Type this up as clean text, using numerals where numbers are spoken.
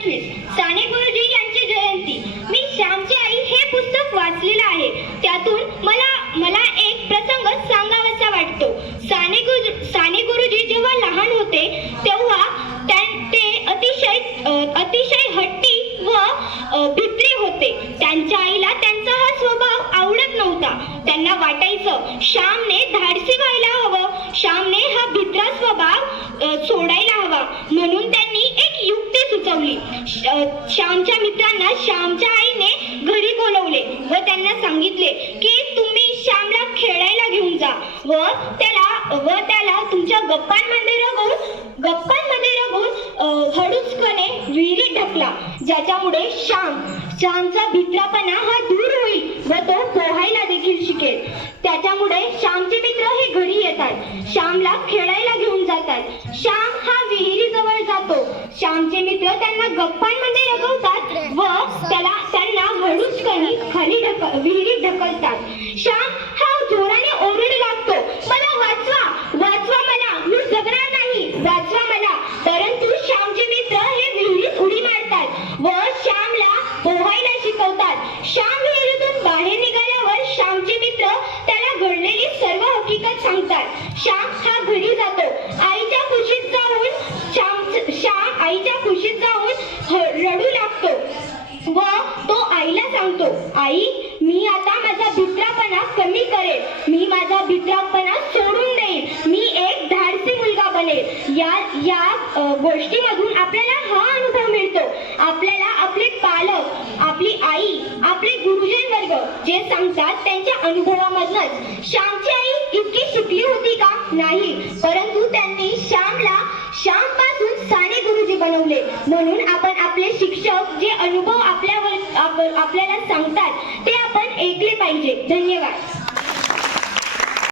2025 साने गुरुजी यांची जयंती। मी श्यामची आई हे पुस्तक वाचलेलं आहे। त्यातून मला एक प्रसंग सांगावासा वाटतो। साने गुरुजी जेव्हा लहान होते तेव्हा ते अतिशय हट्टी व भित्री होते। त्यांच्या आईला त्यांचा हा स्वभाव आवडत नव्हता। त्यांना वाटायचं श्यामने धाडसी व्हायला हवं, श्यामने हा भित्रा स्वभाव सोडायला हवा। म्हणून त्यांनी एक युक्ती सुचवली। श्यामच्या मित्रांना श्यामच्या आईने घरी बोलवले व त्यांना सांगितले की तुम्ही श्यामला खेळायला घेऊन जा व त्याला तुमच्या गप्पांमध्ये रगवून हळूचपणे विहिरीत ढकला, ज्याच्यामुळे श्यामचा भित्रापणा हा दूर होईल व तो पोहायला देखील शिकेल। त्याच्यामुळे श्यामचे मित्र हे घरी येतात, श्यामला खेळायला घेऊन जातात। श्याम हा विहिरीजवळ जातो। श्यामचे मित्र त्यांना गप्पांमध्ये रगवतात व त्यांना हळूचपणे खाली विहिरीत ढकलतात। श्याम हा जोराने ओरडू लागतो, मला वाचवा मला, मी जगणार नाही, वाचवा मला। परंतु श्यामचे मित्र हे विहिरीत उडी मारतात व श्यामला पोहायला शिकवतात। श्याम विहिरीतून बाहेर निघाल्यावर श्यामचे मित्र त्याला घडलेली सर्व हकीकत सांगतात। श्याम हा घरी जातो। आईच्या कुशीत जाऊन रडू लागतो व तो आईला सांगतो, आई मी आता माझा भित्रापणा कमी करेल, मी माझा भित्रापणा सोडून देईन, मी एक धाडसी मुलगा बनेल। या गोष्टीमधून आपल्याला हा अनुभव मिळतो। आपल्याला आपले पालक, आपली आई, आपले गुरुजन वर्ग जे सांगतात त्यांच्या अनुभवामधूनच। श्यामची आई इतकी शिकली होती का? नाही, परंतु त्यांनी श्यामपासून साने गुरुजी बनवले। म्हणून आपण आपले शिक्षक जे अनुभव आपल्याला सांगतात ते आपण ऐकले पाहिजे। धन्यवाद।